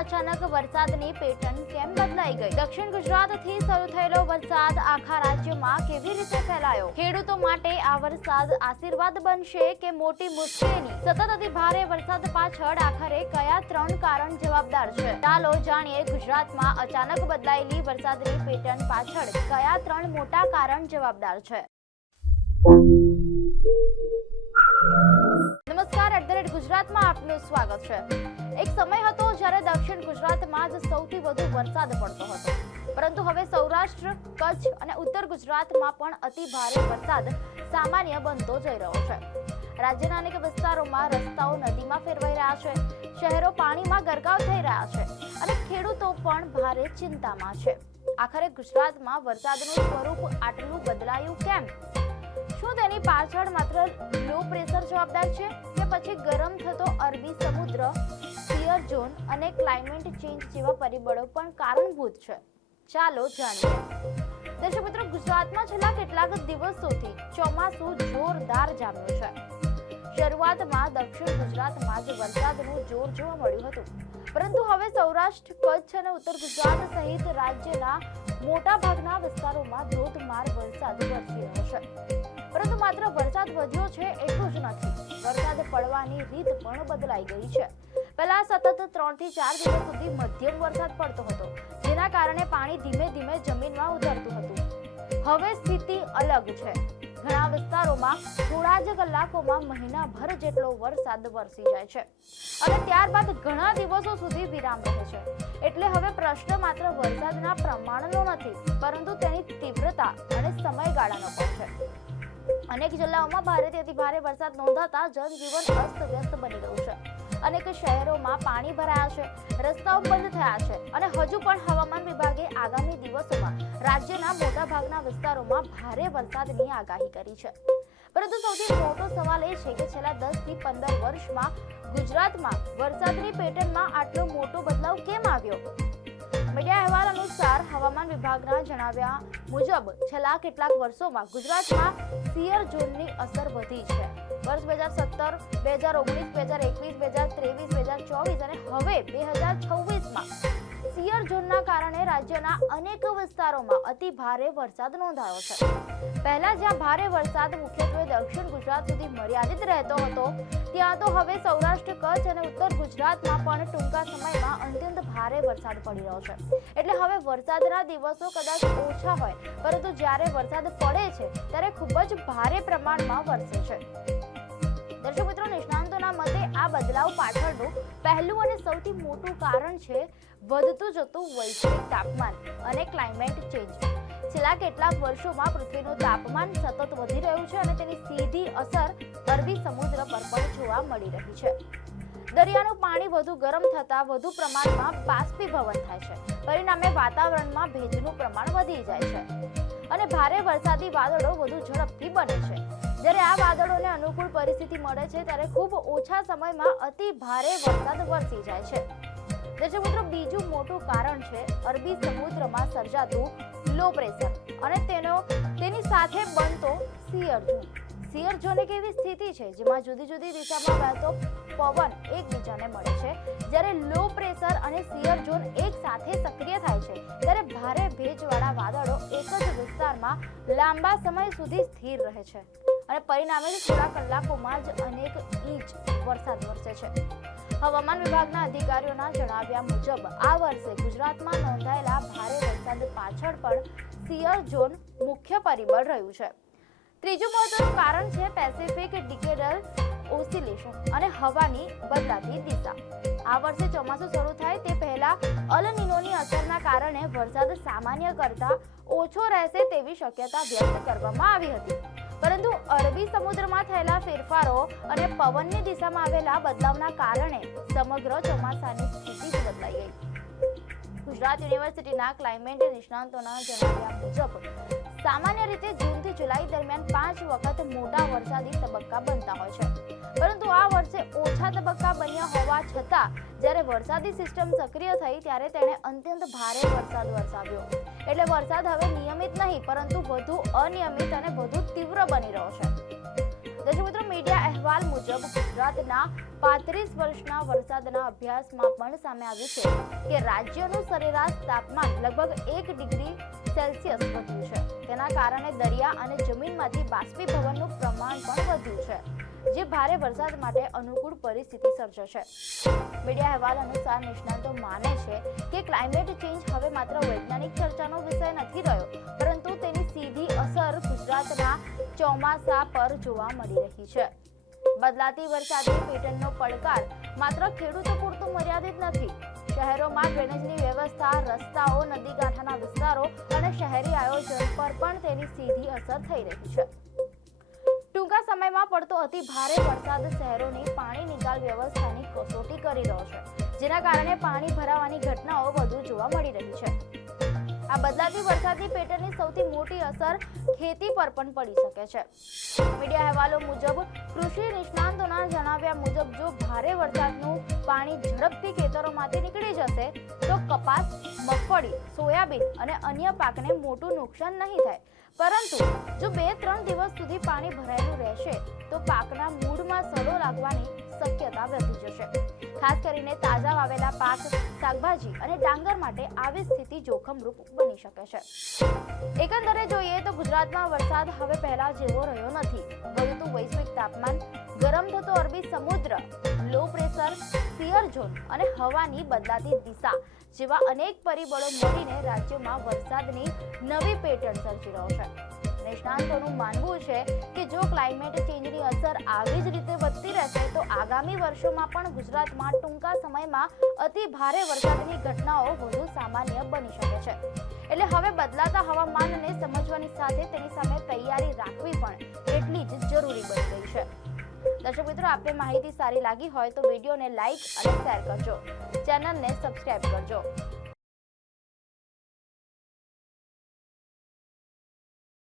અચાનક વરસાદની પેટર્ન કેમ બદલાઈ ગઈ? દક્ષિણ ગુજરાતથી શરૂ થયેલો વરસાદ આખા રાજ્યમાં કેવી રીતે ફેલાયો? ખેડૂતો માટે આ વરસાદ આશીર્વાદ બનશે કે મોટી મુશ્કેલી? સતત અતિ ભારે વરસાદ પાછળ આખરે કયા 3 કારણ જવાબદાર છે? ચાલો જાણીએ ગુજરાતમાં અચાનક બદલાયેલી વરસાદની પેટર્ન પાછળ કયા 3 મોટા કારણ જવાબદાર છે. નમસ્કાર, ગુજરાતમાં આપનું સ્વાગત છે. એક સમય હતો જ્યારે દક્ષિણ ગુજરાતમાં જ સૌથી વધુ વરસાદ પડતો હતો, પરંતુ હવે સૌરાષ્ટ્ર, કચ્છ અને ઉત્તર ગુજરાતમાં પણ અતિ ભારે વરસાદ સામાન્ય બનતો જઈ રહ્યો છે. રાજ્યના અનેક વિસ્તારોમાં રસ્તાઓ નદીમાં ફેરવાઈ રહ્યા છે, શહેરો પાણીમાં ગરકાવ થઈ રહ્યા છે અને ખેડૂતો પણ ભારે ચિંતામાં છે. આખરે ગુજરાતમાં વરસાદનું સ્વરૂપ આટલું બદલાયું કેમ? શું તેની પાછળ માત્ર લો પ્રેશર જવાબદાર છે કે પછી ગરમ થતો અરબી સમુદ્ર, શિયર ઝોન અને ક્લાઇમેટ ચેન્જ જેવા પરિબળો પણ કારણભૂત છે? ચાલો જાણીએ. દર્શક મિત્રો, ગુજરાતમાં છેલ્લા કેટલાક દિવસોથી ચોમાસું જોરદાર જામ્યું છે. શરૂઆતમાં દક્ષિણ ગુજરાતમાં જ વરસાદનું જોર જોવા મળ્યું હતું, પરંતુ હવે સૌરાષ્ટ્ર, કચ્છ અને ઉત્તર ગુજરાત સહિત રાજ્યના મોટા ભાગના વિસ્તારોમાં ધોધમાર વરસાદ વરસી રહ્યો છે. પરંતુ માત્ર વરસાદ વધ્યો છે એટલું જ નથી, વરસાદ પડવાની રીત પણ બદલાઈ ગઈ છે. પહેલા સતત 3 થી 4 દિવસ સુધી મધ્યમ વરસાદ પડતો હતો, જેના કારણે પાણી ધીમે ધીમે જમીનમાં ઉતરતું હતું. હવે સ્થિતિ અલગ છે. ઘણા વિસ્તારોમાં થોડા જ કલાકોમાં મહિનાભર જેટલો વરસાદ વરસી જાય છે અને ત્યારબાદ ઘણા દિવસો સુધી વિરામ રહે છે. એટલે હવે પ્રશ્ન માત્ર વરસાદના પ્રમાણનો નથી, પરંતુ તેની તીવ્રતા અને સમયગાળાનો પણ છે. અનેક જિલ્લાઓમાં ભારેથી અતિ ભારે વરસાદ નોંધાતા જનજીવન અસ્તવ્યસ્ત બની ગયું છે. અનેક શહેરોમાં પાણી ભરાયા છે, રસ્તાઓ બંધ થયા છે અને હજુ પણ હવામાન વિભાગે આગામી દિવસોમાં રાજ્યના મોટા ભાગના વિસ્તારોમાં ભારે વરસાદની આગાહી કરી છે. પરંતુ સૌથી મોટો સવાલ એ છે કે છેલ્લા 10 થી 15 વર્ષમાં ગુજરાતમાં વરસાદની પેટર્નમાં આટલો મોટો બદલાવ કેમ આવ્યો? મીડિયા અહેવાલ અનુસાર હવામાન વિભાગના જણાવ્યા મુજબ છેલ્લા કેટલાક વર્ષોમાં ગુજરાતમાં શિયર ઝોનની અસર વધી છે. વર્ષ 2017, 2019, 2021, 2023, 2024 અને હવે 2026માં શિયર ઝોનના કારણે રાજ્યના અનેક વિસ્તારોમાં અતિ ભારે વરસાદ નોંધાયો છે. પહેલા જ્યાં ભારે વરસાદ મુખ્યત્વે દક્ષિણ ગુજરાત સુધી મર્યાદિત રહેતો હતો, ત્યાં તો હવે સૌરાષ્ટ્ર, કચ્છ અને ઉત્તર ગુજરાતમાં પણ ટૂંકા સમયમાં અત્યંત ભારે વરસાદ પડી રહ્યો છે. એટલે હવે વરસાદના દિવસો કદાચ ઓછા હોય, પરંતુ જ્યારે વરસાદ પડે છે ત્યારે ખૂબ જ ભારે પ્રમાણમાં વરસે છે. દર્શક મિત્રો, નિષ્ણાંતોના મતે આ બદલાવ પાછળનું પહેલું અને સૌથી મોટું કારણ છે વધતું જતું વૈશ્વિક તાપમાન અને ક્લાઇમેટ ચેન્જ. છેલ્લા કેટલાક વર્ષોમાં પૃથ્વીનું તાપમાન સતત વધી રહ્યું છે અને તેની સીધી અસર અરબી સમુદ્ર પર પણ જોવા મળી રહી છે. દરિયાનું પાણી વધુ ગરમ થતાં વધુ પ્રમાણમાં બાષ્પીભવન થાય છે. પરિણામે વાતાવરણમાં ભેજનું પ્રમાણ વધી જાય છે અને ભારે વરસાદી વાદળો વધુ ઝડપથી બને છે. જ્યારે આ વાદળોને અનુકૂળ પરિસ્થિતિ મળે છે ત્યારે ખૂબ ઓછા સમયમાં અતિ ભારે વરસાદ વરસી જાય છે. દર્શક મિત્રો, બીજું મોટું કારણ છે અરબી સમુદ્રમાં સર્જાતું લો પ્રેશર અને તેની સાથે બનતો શિયર ઝોન. શિયર ઝોન એક એવી સ્થિતિ છે જેમાં જુદી જુદી દિશામાં વહેતો પવન એકબીજાને મળે છે. જ્યારે લો પ્રેશર અને શિયર ઝોન એક સાથે સક્રિય થાય છે ત્યારે ભારે ભેજવાળા વાદળો એક જ વિસ્તારમાં લાંબા સમય સુધી સ્થિર રહે છે અને પરિણામે થોડા કલાકોમાં જ અનેક ઇંચ વરસાદ વરસે છે. હવામાન વિભાગના અધિકારીઓના જણાવ્યા મુજબ આ વર્ષે ગુજરાતમાં નોંધાયેલા ભારે વરસાદ પાછળ પણ શિયર ઝોન મુખ્ય પરિબળ રહ્યું છે. ત્રીજું મહત્વનું કારણ છે પેસિફિક ડિકેડલ ઓસિલેશન અને હવાની બદલાતી દિશા. આ વર્ષે ચોમાસું શરૂ થાય તે પહેલા અલ નીનોની અસરના કારણે વરસાદ સામાન્ય કરતા ઓછો રહેશે તેવી શક્યતા વ્યક્ત કરવામાં આવી હતી, પરંતુ અરબી સમુદ્રમાં થયેલા ફેરફારો અને પવનની દિશામાં આવેલા બદલાવના કારણે સમગ્ર ચોમાસાની સ્થિતિ જ બદલાઈ ગઈ. ગુજરાત યુનિવર્સિટીના ક્લાઇમેટ નિષ્ણાંતોના જણાવ્યા મુજબ સામાન્ય રીતે જૂનથી જુલાઈ દરમિયાન 5 વખત મોટા વરસાદી તબક્કા બનતા હોય છે, પરંતુ આ વર્ષે ઓછા તબક્કા બન્યા હોવા છતાં જ્યારે વરસાદી સિસ્ટમ સક્રિય થઈ ત્યારે તેણે અત્યંત ભારે વરસાદ વરસાવ્યો. એટલે વરસાદ હવે નિયમિત નહીં પરંતુ વધુ અનિયમિત અને વધુ તીવ્ર બની રહ્યો છે. દર્શક મિત્રો, મીડિયા અહેવાલ મુજબ ગુજરાતના 35 વર્ષના વરસાદના અભ્યાસમાં પણ સામે આવ્યું છે કે રાજ્યનું સરેરાશ તાપમાન લગભગ 1 ડિગ્રી સેલ્સિયસ વધ્યું છે. તેના કારણે દરિયા અને જમીનમાંથી બાષ્પીભવનનું પ્રમાણ પણ વધ્યું છે, જે ભારે વરસાદ માટે અનુકૂળ પરિસ્થિતિ સર્જે છે. મીડિયા અહેવાલ અનુસાર નિષ્ણાતો માને છે કે ક્લાઇમેટ ચેન્જ હવે માત્ર વૈજ્ઞાનિક ચર્ચાનો વિષય નથી રહ્યો, પરંતુ તેની સીધી અસર ગુજરાતના ચોમાસા પર જોવા મળી રહી છે. બદલાતી વરસાદની પેટર્નનો પડકાર માત્ર ખેડૂતો પૂરતું મર્યાદિત નથી. શહેરોમાં ડ્રેનેજની વ્યવસ્થા, રસ્તાઓ, નદી કાંઠાના વિસ્તારો અને શહેરી આયોજન પર પણ તેની સીધી અસર થઈ રહી છે. ટૂંકા સમયમાં પડતો અતિ ભારે વરસાદ શહેરોની પાણી નિકાલ વ્યવસ્થાની કસોટી કરી રહ્યો છે, જેના કારણે પાણી ભરાવાની ઘટનાઓ વધુ જોવા મળી રહી છે. આ બદલાતી વરસાદની પેટર્નની સૌથી મોટી અસર ખેતી પર પણ પડી શકે છે. મીડિયા અહેવાલો મુજબ કૃષિ નિષ્ણાંતોના જણાવ્યા મુજબ જો ભારે વરસાદનું પાણી ઝડપથી ખેતરોમાંથી નીકળી જશે તો કપાસ, મગફળી, સોયાબીન અને અન્ય પાકને મોટું નુકસાન નહીં થાય, પરંતુ જો 2-3 દિવસ સુધી પાણી ભરાયેલું રહેશે તો પાકના મૂળમાં સડો લાગવાની શક્યતા વધી જશે. ખાસ કરીને તાજા વાવેલા પાક, શાકભાજી અને ડાંગર માટે આવી સ્થિતિ જોખમરૂપ બની શકે છે. એકંદરે જોઈએ તો ગુજરાતમાં વરસાદ હવે પહેલા જેવો રહ્યો નથી. વધતું વૈશ્વિક તાપમાન, ગરમ થતો અરબી સમુદ્ર, લો પ્રેશર, શિયર ઝોન અને હવાની બદલાતી દિશા જેવા અનેક પરિબળો મળીને રાજ્યમાં વરસાદની નવી પેટર્ન સર્જી રહ્યો છે. નિષ્ણાંતોનું માનવું છે કે જો ક્લાઇમેટ ચેન્જની અસર આવી જ રીતે વધતી રહેશે તો આગામી વર્ષોમાં પણ ગુજરાતમાં ટૂંકા સમયમાં અતિ ભારે વરસાદની ઘટનાઓ વધુ સામાન્ય બની શકે છે. એટલે હવે બદલાતા હવામાનને સમજવાની સાથે તેની સામે તૈયારી રાખવી પણ એટલી જ જરૂરી બની ગઈ છે. દર્શક મિત્રો, આપને માહિતી સારી લાગી હોય તો વિડીયોને લાઈક અને શેર કરજો, ચેનલને સબસ્ક્રાઇબ કરજો.